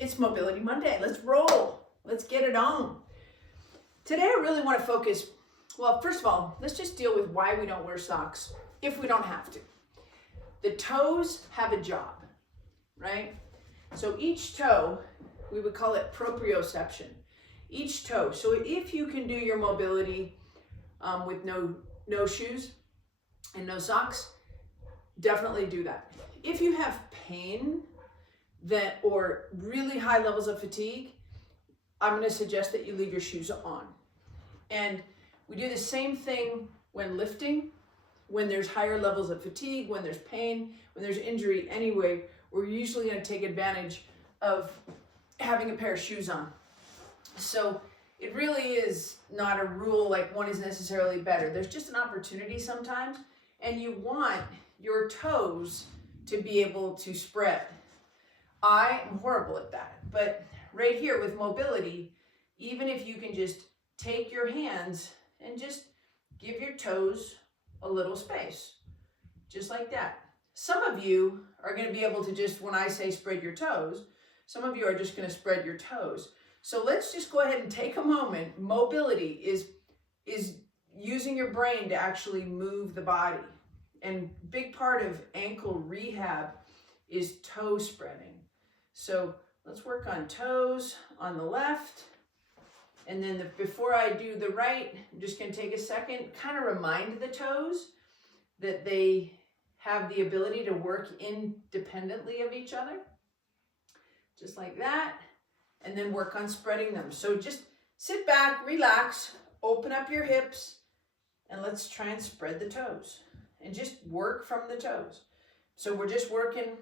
It's Mobility Monday. Let's roll. Let's get it on. Today I really want to focus, well, first of all, let's just deal with why we don't wear socks if we don't have to. The toes have a job, right? So each toe, we would call it proprioception. Each toe. So if you can do your mobility with no shoes and no socks, definitely do that. If you have pain or really high levels of fatigue, I'm going to suggest that you leave your shoes on. And we do the same thing when lifting, when there's higher levels of fatigue, when there's pain, when there's injury. Anyway, we're usually going to take advantage of having a pair of shoes on. So it really is not a rule like one is necessarily better. There's just an opportunity sometimes, and you want your toes to be able to spread. I am horrible at that, but right here with mobility, even if you can just take your hands and just give your toes a little space, just like that. Some of you are going to be able to just, when I say spread your toes, some of you are just going to spread your toes. So let's just go ahead and take a moment. Mobility is using your brain to actually move the body. And big part of ankle rehab is toe spreading. So let's work on toes on the left. And then before I do the right, I'm just going to take a second, kind of remind the toes that they have the ability to work independently of each other. Just like that. And then work on spreading them. So just sit back, relax, open up your hips, and let's try and spread the toes. And just work from the toes. So we're just working,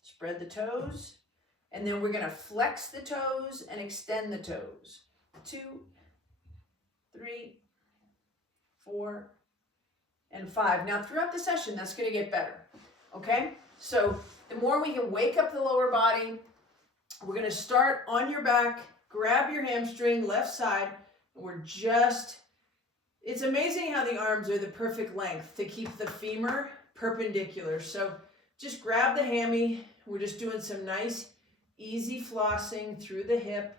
spread the toes, and then we're going to flex the toes and extend the toes. 2, 3, 4, and 5. Now throughout the session, that's going to get better. Okay? So the more we can wake up the lower body, we're going to start on your back, grab your hamstring, left side, and we're just, it's amazing how the arms are the perfect length to keep the femur perpendicular. So just grab the hammy. We're just doing some nice, easy flossing through the hip.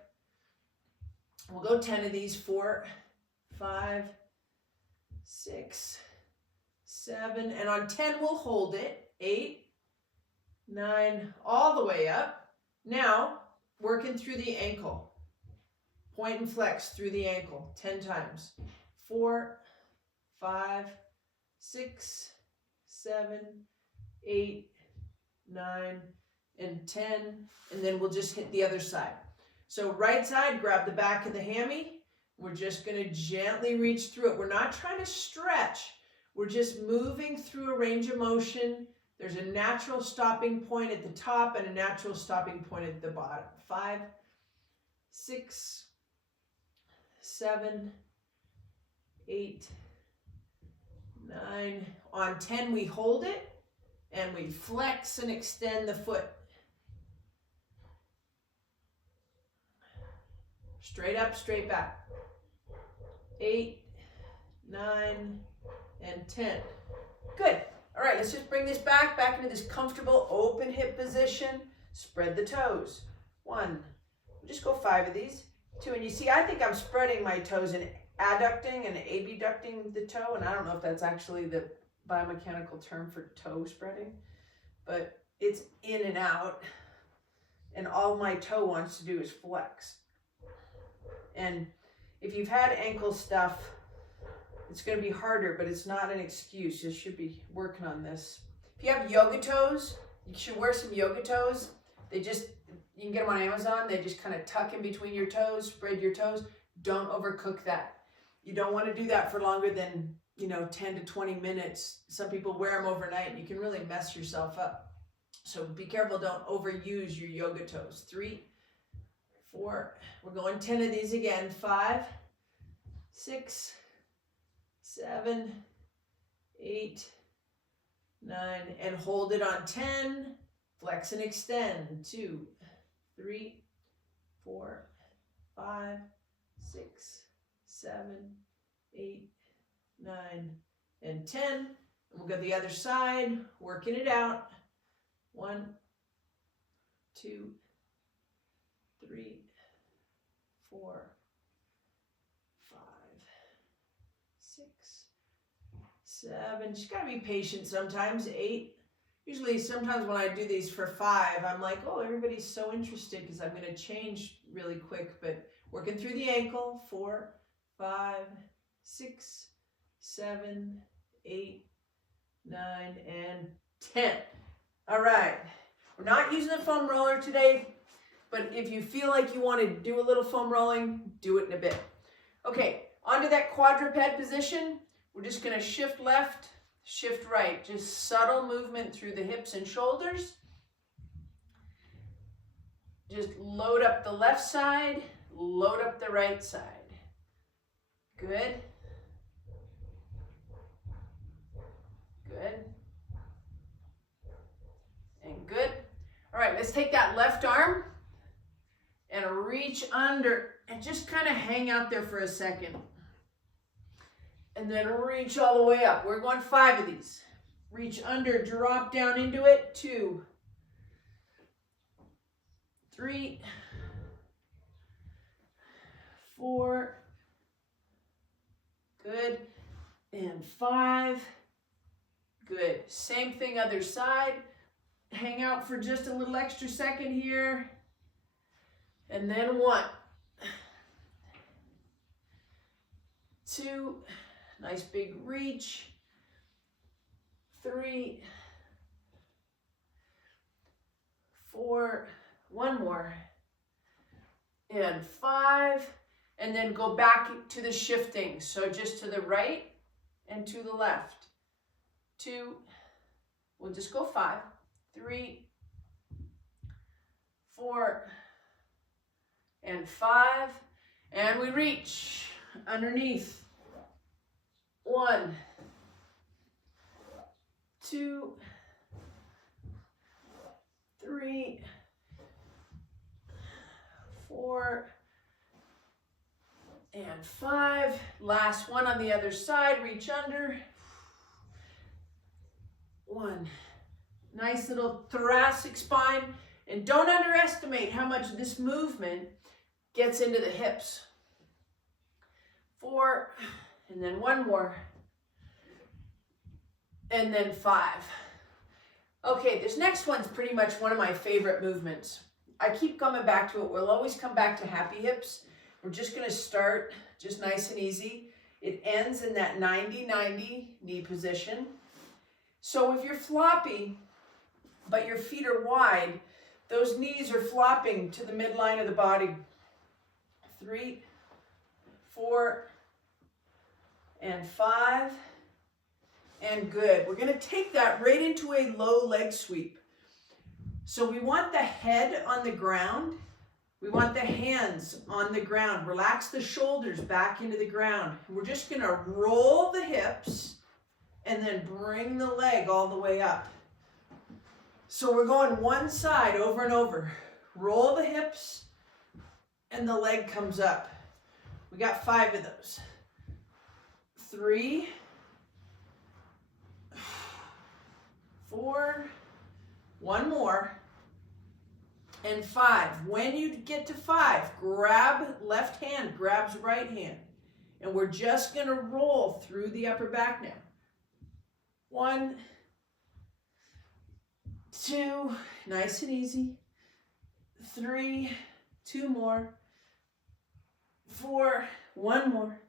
We'll go 10 of these, 4, 5, 6, 7, and on 10 we'll hold it, 8, 9, all the way up. Now, working through the ankle. Point and flex through the ankle 10 times. 4, 5, 6, 7, 8, 9, and 10. And then we'll just hit the other side. So right side, grab the back of the hammy. We're just going to gently reach through it. We're not trying to stretch. We're just moving through a range of motion. There's a natural stopping point at the top and a natural stopping point at the bottom. 5, 6, 7, 8, 9. On 10, we hold it and we flex and extend the foot. Straight up, straight back. 8, 9, and 10. Good. All right, let's just bring this back into this comfortable open hip position. Spread the toes. 1. We'll just go 5 of these. 2, and you see, I think I'm spreading my toes and adducting and abducting the toe, and I don't know if that's actually the biomechanical term for toe spreading, but it's in and out, and all my toe wants to do is flex. And if you've had ankle stuff, it's going to be harder, but it's not an excuse. You should be working on this. If you have yoga toes, you should wear some yoga toes. You can get them on Amazon. They just kind of tuck in between your toes, spread your toes. Don't overcook that. You don't want to do that for longer than, 10 to 20 minutes. Some people wear them overnight and you can really mess yourself up. So be careful, don't overuse your yoga toes. 3, 4, we're going 10 of these again. 5, 6, 7, 8, 9, and hold it on 10. Flex and extend. 2, 3, 4, 5, 6, 7, 8, 9, and 10. And we'll go the other side, working it out. 1, 2, 3, 4, 5, 6, 7. Just gotta be patient sometimes. 8. Usually, sometimes when I do these for 5, I'm like, oh, everybody's so interested because I'm gonna change really quick, but working through the ankle. 4, 5, 6, 7, 8, 9, and 10. All right. We're not using a foam roller today, but if you feel like you want to do a little foam rolling, do it in a bit. Okay, onto that quadruped position. We're just going to shift left, shift right. Just subtle movement through the hips and shoulders. Just load up the left side, load up the right side. Good. Good. And good. All right, let's take that left arm and reach under and just kind of hang out there for a second. And then reach all the way up. We're going 5 of these. Reach under, drop down into it. 2, 3, 4. Good. And 5. Good. Same thing other side. Hang out for just a little extra second here. And then 1, 2, nice big reach. 3, 4, 1 more. And 5. And then go back to the shifting. So just to the right and to the left. 2, we'll just go 5. 3, 4, and 5, and we reach underneath. 1, 2, 3, 4, and 5. Last one on the other side, reach under. 1. Nice little thoracic spine. And don't underestimate how much this movement gets into the hips. 4, and then 1 more. And then 5. Okay, this next one's pretty much one of my favorite movements. I keep coming back to it. We'll always come back to happy hips. We're just going to start just nice and easy. It ends in that 90-90 knee position. So if you're floppy, but your feet are wide, those knees are flopping to the midline of the body. 3, 4, and 5, and good. We're going to take that right into a low leg sweep. So we want the head on the ground. We want the hands on the ground. Relax the shoulders back into the ground. We're just going to roll the hips and then bring the leg all the way up. So we're going one side over and over. Roll the hips and the leg comes up. We got 5 of those. 3, 4, 1 more, and 5. When you get to 5, grab left hand, grabs right hand. And we're just going to roll through the upper back now. 1, 2, nice and easy. 3, 2 more. 4, 1 more.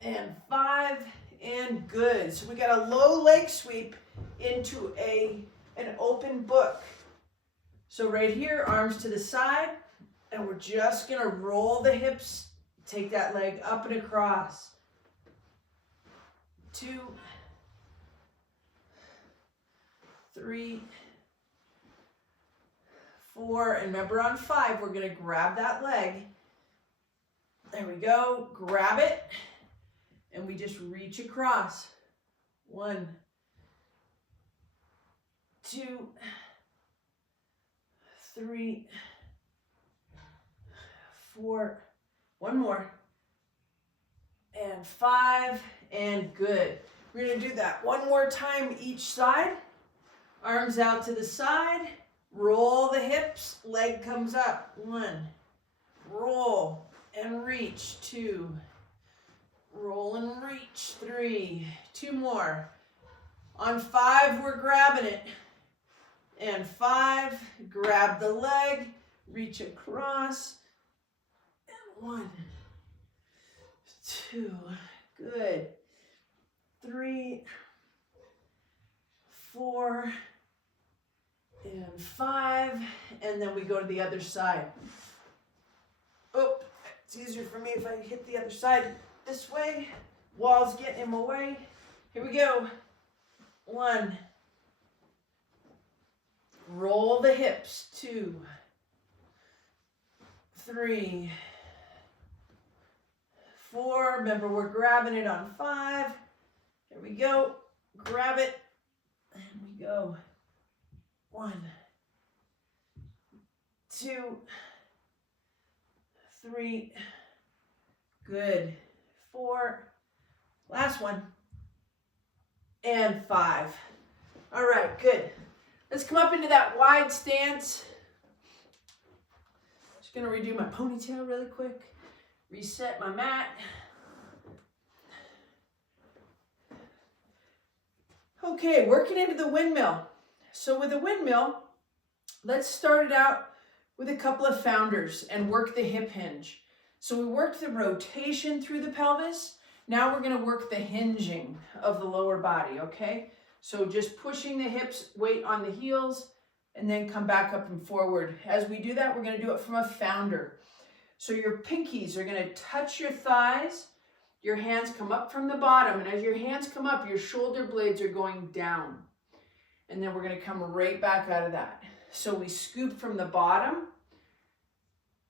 And 5, and good. So we got a low leg sweep into an open book. So right here, arms to the side, and we're just going to roll the hips, take that leg up and across. 2, 3, 4, and remember on 5, we're going to grab that leg. There we go. Grab it, and we just reach across. 1, 2, 3, 4, 1 more, and 5, and good. We're going to do that one more time each side. Arms out to the side, roll the hips, leg comes up. 1, roll and reach, 2, roll and reach, 3, 2 more. On 5, we're grabbing it. And 5, grab the leg, reach across. And 1, 2, good. 3, 4, and 5. And then we go to the other side. Oh, it's easier for me if I hit the other side this way. Wall's getting in my way. Here we go. 1. Roll the hips. 2, 3, 4. Remember, we're grabbing it on 5. Here we go. Grab it. And we go. 1, 2, 3. Good. 4. Last one. And 5. All right, good. Let's come up into that wide stance. Just gonna redo my ponytail really quick. Reset my mat. Okay, working into the windmill. So with the windmill, let's start it out with a couple of founders and work the hip hinge. So we worked the rotation through the pelvis. Now we're gonna work the hinging of the lower body, okay? So just pushing the hips, weight on the heels, and then come back up and forward. As we do that, we're gonna do it from a founder. So your pinkies are gonna touch your thighs, your hands come up from the bottom, and as your hands come up, your shoulder blades are going down. And then we're gonna come right back out of that. So we scoop from the bottom,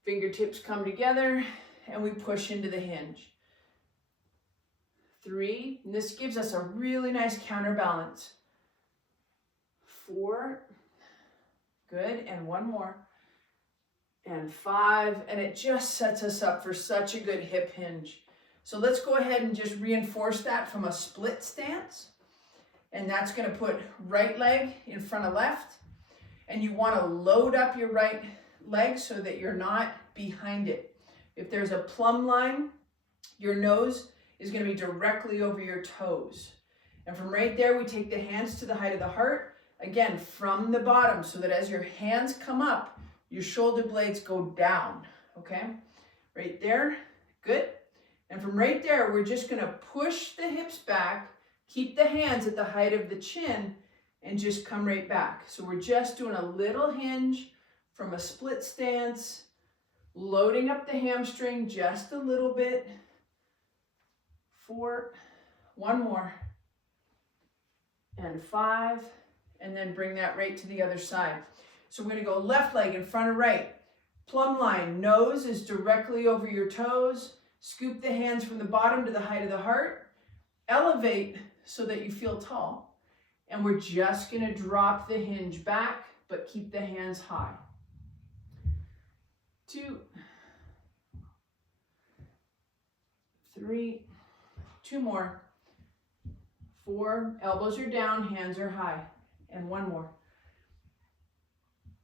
fingertips come together, and we push into the hinge. 3, and this gives us a really nice counterbalance. 4, good, and 1 more. And 5, and it just sets us up for such a good hip hinge. So let's go ahead and just reinforce that from a split stance. And that's gonna put right leg in front of left. And you wanna load up your right leg so that you're not behind it. If there's a plumb line, your nose is gonna be directly over your toes. And from right there, we take the hands to the height of the heart, again, from the bottom, so that as your hands come up, your shoulder blades go down, okay? Right there, good. And from right there, we're just gonna push the hips back, keep the hands at the height of the chin, and just come right back. So we're just doing a little hinge from a split stance, loading up the hamstring just a little bit. 4, 1 more, and 5, and then bring that right to the other side. So we're gonna go left leg in front of right. Plumb line, nose is directly over your toes. Scoop the hands from the bottom to the height of the heart. Elevate so that you feel tall. And we're just gonna drop the hinge back, but keep the hands high. 2, 3, 2 more. 4, elbows are down, hands are high. And 1 more.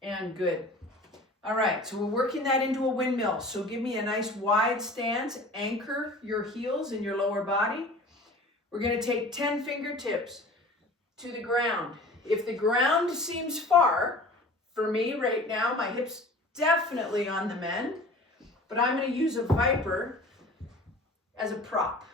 And good. All right, so we're working that into a windmill. So give me a nice wide stance, anchor your heels in your lower body. We're gonna take 10 fingertips to the ground. If the ground seems far, for me right now, my hips definitely on the mend, but I'm gonna use a Viper as a prop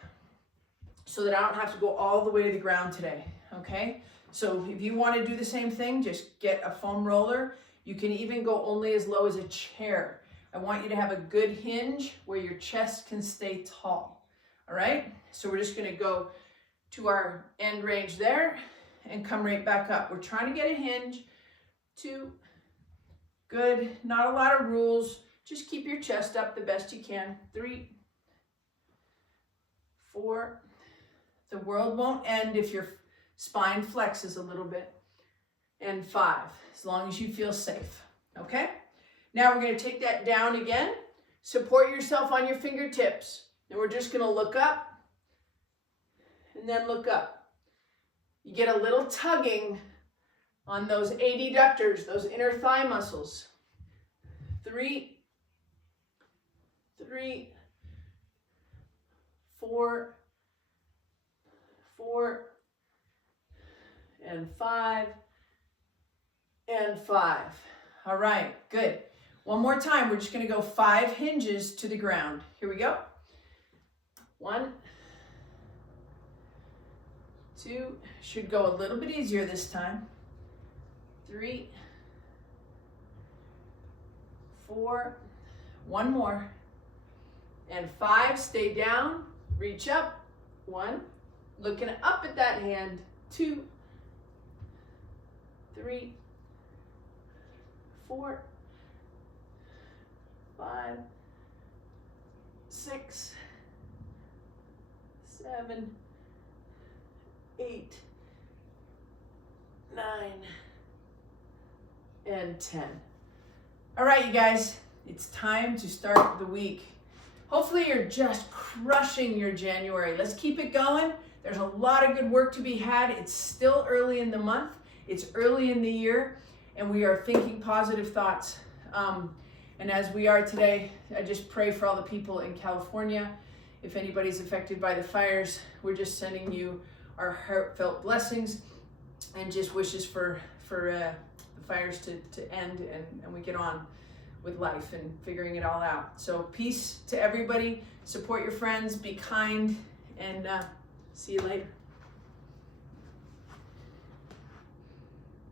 so that I don't have to go all the way to the ground today, okay? So if you wanna do the same thing, just get a foam roller. You can even go only as low as a chair. I want you to have a good hinge where your chest can stay tall, all right? So we're just gonna go to our end range there and come right back up. We're trying to get a hinge. 2, good, not a lot of rules. Just keep your chest up the best you can. 3, 4, the world won't end if your spine flexes a little bit. And 5, as long as you feel safe, okay? Now we're gonna take that down again. Support yourself on your fingertips. And we're just gonna look up and then look up. You get a little tugging on those adductors, those inner thigh muscles. 3, 3, 4, 4, and 5, and 5. All right, good. One more time, we're just gonna go 5 hinges to the ground. Here we go. 1, 2, should go a little bit easier this time. 3, 4, one more, and 5, stay down, reach up, 1, looking up at that hand, 2, 3, 4, 5, 6, 7, 8, 9, and 10. All right, you guys, it's time to start the week. Hopefully you're just crushing your January. Let's keep it going. There's a lot of good work to be had. It's still early in the month. It's early in the year, and we are thinking positive thoughts. And as we are today, I just pray for all the people in California. If anybody's affected by the fires, we're just sending you our heartfelt blessings and just wishes for the fires to end and we get on with life and figuring it all out. So peace to everybody. Support your friends. Be kind, and see you later.